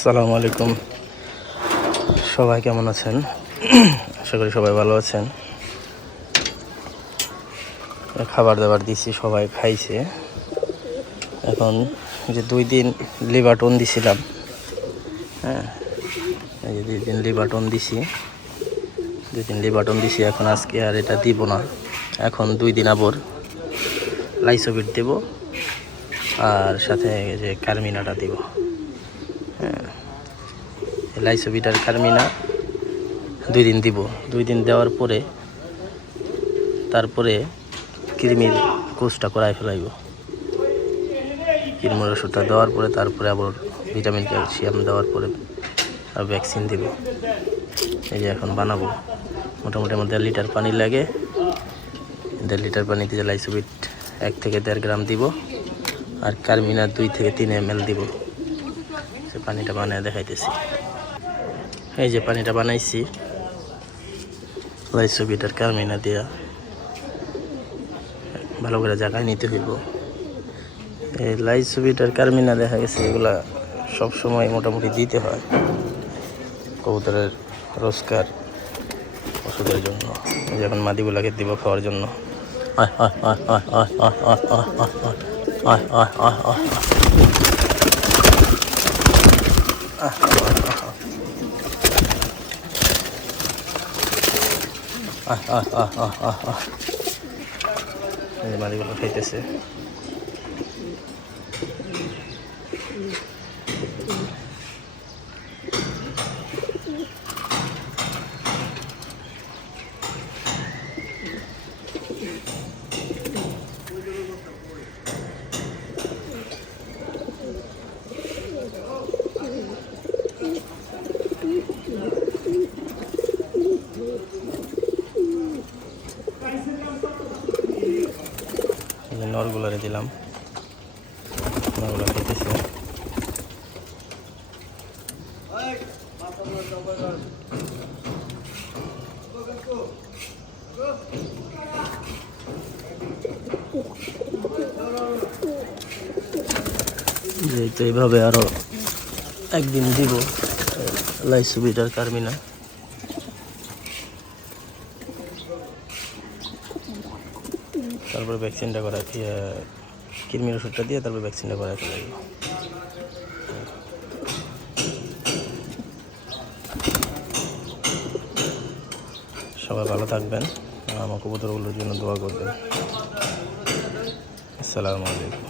আসসালামু আলাইকুম। সবাই কেমন আছেন? আশা করি সবাই ভালো আছেন। খাবার দাবার দিছি, সবাই খাইছে। এখন যে দুই দিন লিভারটন দিছিলাম হ্যাঁ যে দুই দিন লিভারটন দিছি। দুই দিন লিভারটন দিছি, এখন আজকে আর এটা দিব না। এখন দুই দিন আবর লাইসোবিট দেব, আর সাথে যে কার্মিনাটা দিব লাইসোবিটার কার্মিনা। দুই দিন দিব। দুই দিন দেওয়ার পরে তারপরে কৃমির কোর্সটা করাই ফেলাইব। কৃমির ওষুধটা দেওয়ার পরে তারপরে আবার ভিটামিন, ক্যালসিয়াম দেওয়ার পরে আর ভ্যাকসিন দিব। এই যে এখন বানাবো। মোটামুটি আমার দেড় লিটার পানি লাগে। দেড় লিটার পানিতে যে লাইসোবিট এক থেকে দেড় গ্রাম দিব আর কার্মিনা দুই থেকে তিন এম এল দিব। সে পানিটা বানিয়ে দেখাইতেছি। এই যে পানিটা বানাইছি লাইসোবিটার কার্মিনা দিয়া ভালো করে জায়গায় নিতে হইব এই লাইসোবিটার কার্মিনা দেখা গেছে এগুলা সব সময় মোটামুটি দিতে হয় কবুতরের রোজকার ওষুধের জন্য এই যে মাদিগুলাকে দিব খাওয়ার জন্য আয় আহ আহ আহ আহ আহ এই যে মাদিগুলো খাইতেছে। নরগুলারে দিলাম। নরগুলো খাইতেছে যে তো এইভাবে আরও একদিন দিব লাইসুবিটার কার্মিনা তারপরে ভ্যাকসিনটা করা ইয়ে, কৃমির ওষুধটা দিয়ে তারপর ভ্যাকসিনটা করা ফেলে সবাই ভালো থাকবেন। আমার কবুতরগুলোর জন্য দোয়া করবেন। আসসালামু আলাইকুম।